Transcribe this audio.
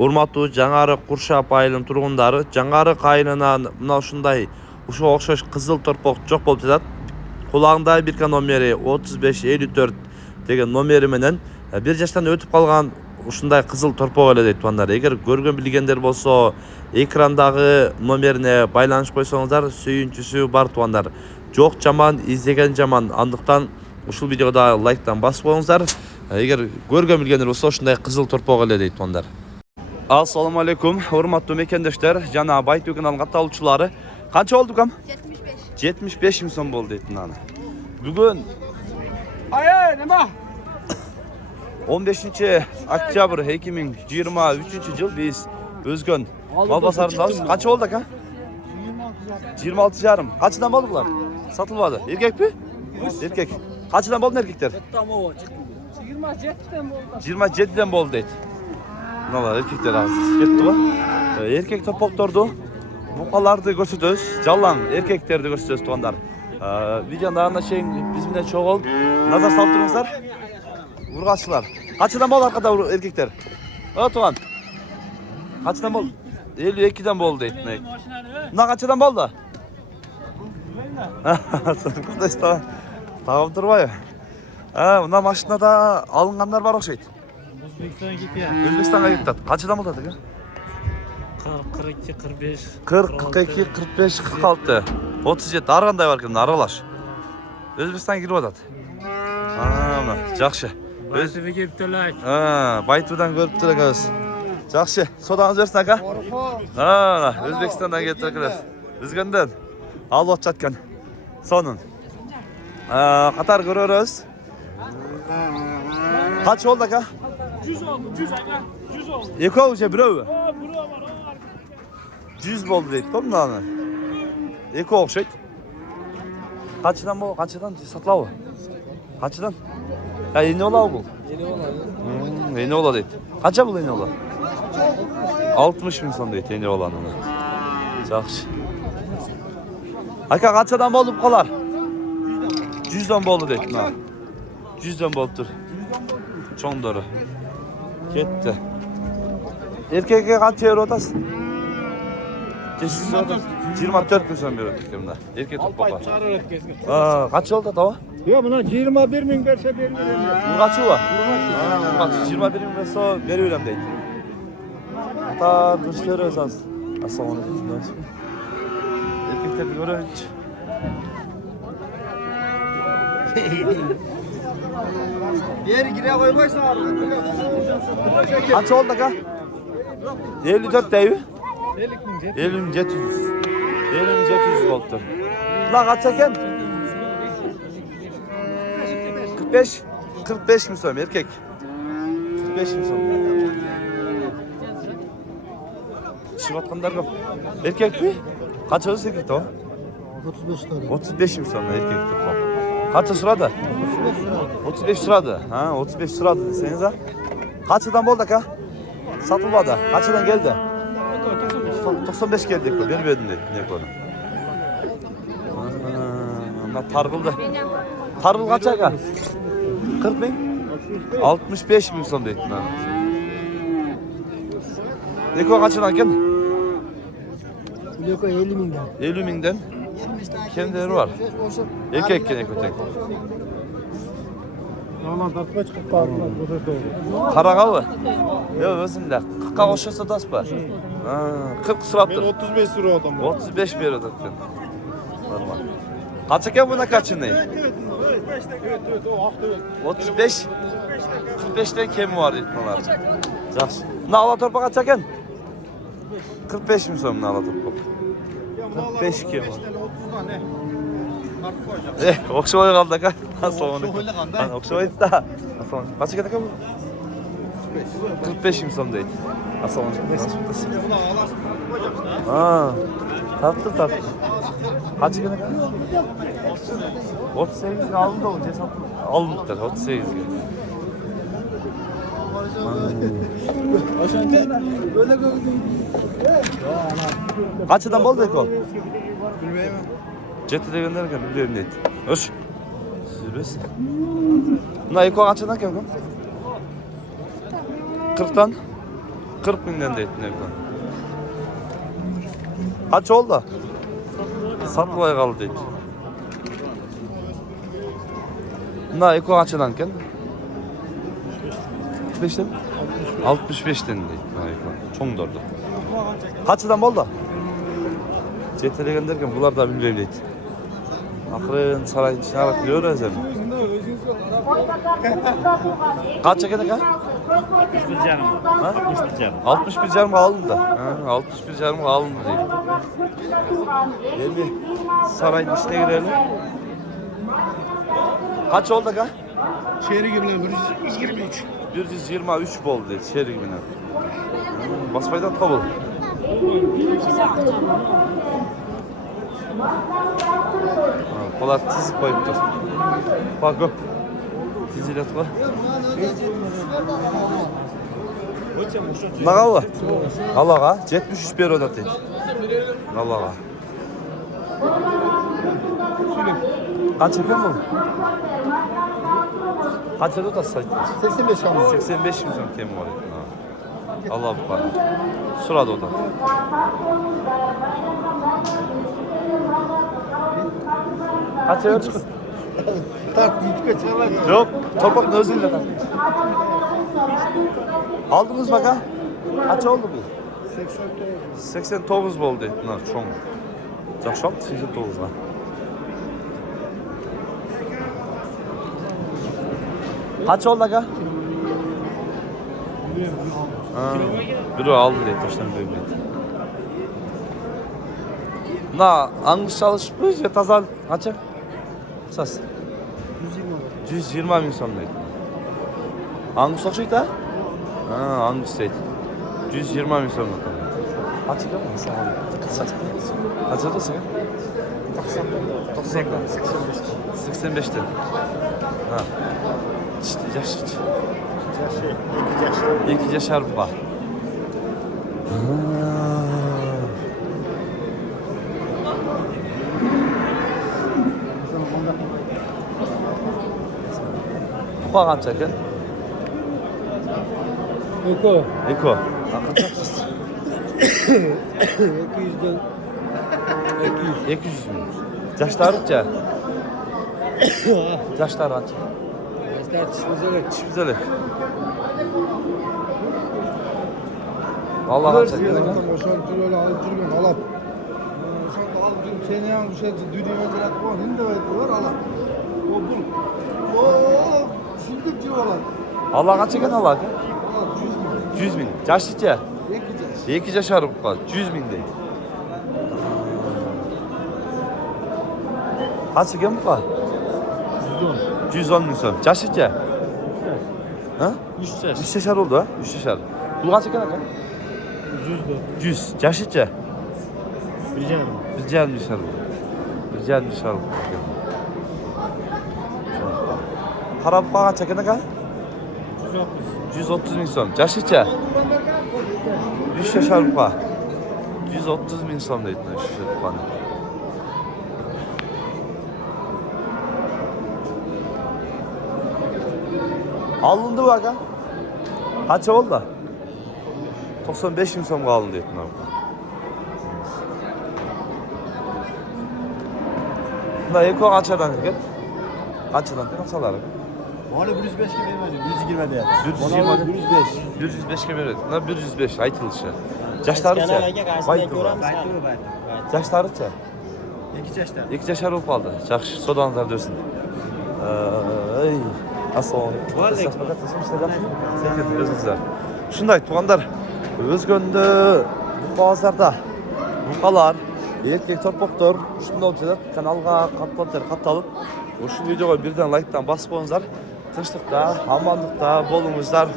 Урматтуу Жаңарык Куршап айылынын тургундары, Жаңарык айылынан мына ушундай ушуга окшош кызыл торпок жок болуп жатат. Кулагында бирка номери 3554 деген номери менен 1 жаштан өтүп калган ушундай кызыл торпок эле дейт тугандар. Эгер көргөн билгендер болсо, экрандагы номерине байланыш койсоңуздар, сүйүнчүсү бар тугандар. Жок жаман, издеген жаман. Андыктан ушул видеода лайктан басып коюңуздар. Эгер көргөн билгендер болсо, ушундай кызыл торпок эле дейт тугандар. Assalamu alaikum, hurmatly mekendешler, жана Байтүү каналынын катталуучулары. Канча болду кам? 75. 75 миң сом болду дейт мына. Бүгүн nima? 15 октябрь 2023 жыл биз өзгөн мал базарындабыз. Канча болду ака? 26 жарым. Качадан болду булар? Сатылбады. Эркекпи? Эркек. Качадан болду эркектер? 27'den oldu. 27'den болду дейт. Мыналар эркектер аз кетти го. Эркек топокторду, букаларды көрсөтөбүз, жалаң эркектерди көрсөтөбүз тугандар. Видеону анда чейин биз менен чогулуп, назар салып туруңуздар. Ургачылар. Качадан болду аркада эркектер? Туган. Качадан болду? 52'den болду дейт. Мына качадан болду? Кудайста тагып турбайбы? Мына машинада алынгандар бар окшойт. Өзбекстанга кетет. Качадан болду ага? 42, 45. 40, 42, 45, 46, 37. Ар кандай бар экен, аралаш. Өзбекстанга кирип атат. Мына, жакшы. Байтүүгө кептелек. Байтуудан көрүп турабыз. Жакшы. Содаңыз берсин ака. Мына, Өзбекстандан кетип атат. Үзгөндөн алып атат экен. Сонун. Катар көрөрөбүз. Kaç oldu aka? 100 oldu, 100 aka. 100 oldu. Eko şey bro. Buru var, 100 oldu deyip kom da. Eko okşayt. Kaçdan bu? Kaçdan satlağı? Kaçdan? Ya yeni ola bu. Yeni ola. Yeni ola deyip. Kaça bu yeni ola? 60 bin son deyip yeni olanı. Yaxşı. Aka kaçdan bolup kalar? 100'den boldu deyip. 100'den boluptur. Çoğun doğru. Gitti. Erkeke kaç euro otasın? 24 bin son bir ödüklerimde. Erkek top baba. Kaç oldu tava? Yok buna 21 bin verse veririm. Bu kaçı var? Kaç? 21 bin verse veriyorum deyip. Hatta kuşları esas. Assalamu alaikum. Erkekler bir öğrenç. Diğer gire koymaysa abi. Kaç oldu aka? 54 değil mi? 50 700. 700 oldu. La kaç eken? 45. 45 mi söyleyeyim erkek? 45 mi söyleyeyim? Çıvatkanlar yok. Erkek mi? Kaç oldu erkek o? 35 tane. 35 mi söyleyeyim erkek toplam? Kaç sırada? 35 sırada. 35 sırada deseniz ha. Kaçıdan boldu aka? Satılmadı. Kaçıdan geldi? 95 geldi. Beni verdin dedi. Ne konu? Targıldı. Targıl kaç aka? 40 bin? 65 bin son dedi. Ne konu kaçıdan geldi? Yok 50 binden. 50 binden. Kendileri var. Erkek gene kötek. Aman takma çıkıp kaldılar. Karagalı. Yok özünde. 40'a koşarsa das var. 40 sıraptır. 35 lira adam. 35 bir yere döktün. Normal. Kaç eken buna kaçın ne? 35. 45'ten kemi var itmalar. Yaxşı. Ne ala torpa kaç eken? 45 mi son ne ala torpa? 45 kemi var. Okşoy kaldı aka. Okşoy da. Kaç eken aka bu? 45 mi son değil. Assalamu alaikum. Tatlı. Kaç eken aka? 38 aldım da o cesat almışlar 38 gibi. Kaçıdan boldu eko? Bilmeyim. Jet'e gönderirken bilmiyorum deydi. Hoş. Sürüyorsun. Buna eko kaçıdan eko? 40'tan. 40 binden deydi Nevkan. Kaç oldu? Satılay kaldı deydi. Bunda eko kaçıdan ken? 65'ten? 65'ten deydi. Çoğun durdu. Kaçıdan oldu? Cetelegen derken bunlar da bilmem deydi. Akırın sarayın içine arak biliyor özlem. Kaç çekene ka? 61 canım. Ha? 61 canım. 61 canım alındı da. Ha, 61 canım alındı deydi. Gel bir sarayın içine girelim. Kaç oldu ka? Şehri gibi 123. 123 bol dedi şehri gibi. Basmaydan kabul. Polat tiz koyup dur. Bak o. Tizilet koy. Ne kaldı? Allah'a 73 bir oda değil. Allah'a. Kaç yapıyor mu? Kaç oda da sayı? 85 ama. 85 milyon kemi var. Allah bu kadar. Sırada oda. Kaç euro çıkın? Tart gitme çalar. Yok, topak özüyle tak. Aldınız bak ha? Kaç oldu bu? 89 oldu. Ne çok. Жақшам 89 lan. Kaç oldu aga? Biri aldı diye taştan böyle. Na, angus çalışmış ya tazal kaça? Sas. 120 bin son deydi. Angus okşaydı ha? Ha, Angus deydi. 120 bin son deydi. Kaç yıl mı? Kaç yıl olsun ya? 85'ten. Ha. İşte yaş. 2 yaş arpa. Bu kaç çeken? Eko. Eko. 200'den 200 mü? Yaşlarıca. Yaşlar kaç? Çişimize. Vallahi kaç çeken? Boşaltır öyle alıp duruyorum alap. Boşaltır alıp duruyorum. Seni yan bu şey dünyaya bırak var. Hindi var alap. O bul. Oo, sündükçü olan. Allah kaç çeken Allah? 100 bin. 100 bin. Yaşlıca. Yakacağız. 2 yaş arpa. 100 bin değil. Kaç çeken bu var? 110 bin son. Yaşlıca. Ha? 3 yaş. 3 yaşar oldu ha? 3 yaşar. Bu kaç çeken aga? 100. Yaşlıca. Bir canım. Rica yaşar bu. Rica yaşar bu. Para bu kaç çeken aga? 130 bin son. Yaşlıca. 3 yaşar bu. 130 bin son deydi. 3 yaşar bu. Alındı bak ha. Kaç oldu? 95 bin son alındı ettin abi. Bunda eko kaçadan gel. Kaçadan kaçalar. Valla 105 gibi vermedim. 120 de. 120. 105 gibi verdi. Ne 105 aytılışı. Yaşlarıça. Yaşlarıça. 2 yaşta. 2 yaşar olup aldı. Yaxşı sodanlar dörsün. Ey. Asıl. Şunday tuğanlar. Özgöndü. Bu bazarda. Buqalar. Erkek torpoktor. Şunda olacak. Kanalga katlanıp. Şu videoya birden like'tan basıp olunuzlar. Tınçlıkta, amanlıkta bolunuzlar.